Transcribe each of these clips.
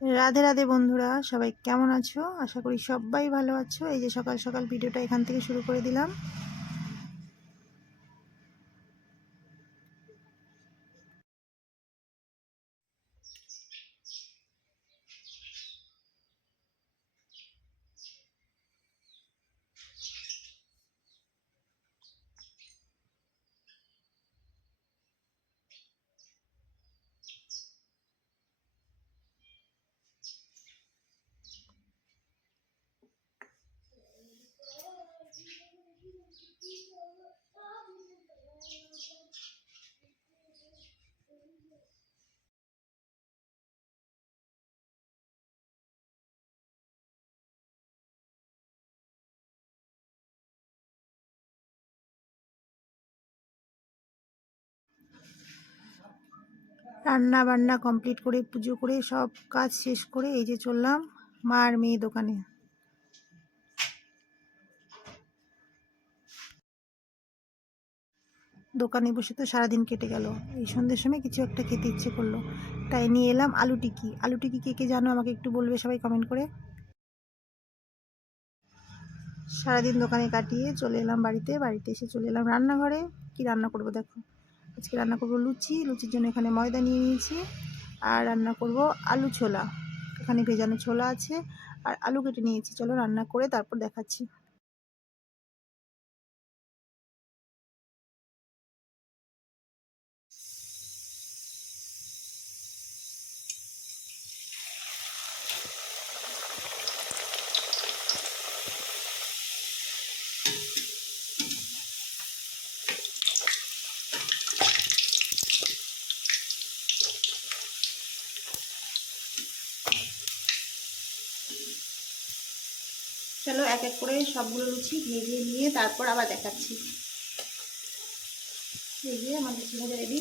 রাধে রাধে বন্ধুরা, সবাই কেমন আছো? আশা করি সবাই ভালো আছো। এই যে সকাল সকাল ভিডিওটা এখান থেকে শুরু করে দিলাম। রান্না বান্না কমপ্লিট করে, পুজো করে, সব কাজ শেষ করে এই যে চললাম মা আর মেয়ে দোকানে। দোকানে বসে তো সারাদিন কেটে গেল। এই সন্ধ্যের সময় কিছু একটা খেতে ইচ্ছে করলো, তাই নিয়ে এলাম আলু টিকি। আলু টিকি কে কে জানো আমাকে একটু বলবে সবাই কমেন্ট করে। সারাদিন দোকানে কাটিয়ে চলে এলাম বাড়িতে। বাড়িতে এসে চলে এলাম রান্নাঘরে। কি রান্না করব দেখো। আজকে রান্না করব লুচি। লুচির জন্য এখানে ময়দা নিয়ে নিয়েছি। আর রান্না করব আলু ছোলা। এখানে ভেজানো ছোলা আছে আর আলু কেটে নিয়েছি। চলো রান্না করে তারপর দেখাচ্ছি। চলো এক এক করে সবগুলো লুচি ভেজে নিয়ে তারপর আবার দেখাচ্ছি। এই যে আমার লুচি ভাজা রেডি।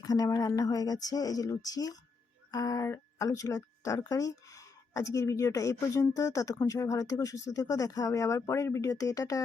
এখানে আমার রান্না হয়ে গেছে। এই যে লুচি আর আলু ছোলার তরকারি। আজকের ভিডিওটা এই পর্যন্ত। ততক্ষণ সবাই ভালো থেকো, সুস্থ থেকো। দেখা হবে আবার পরের ভিডিওতে। টাটা।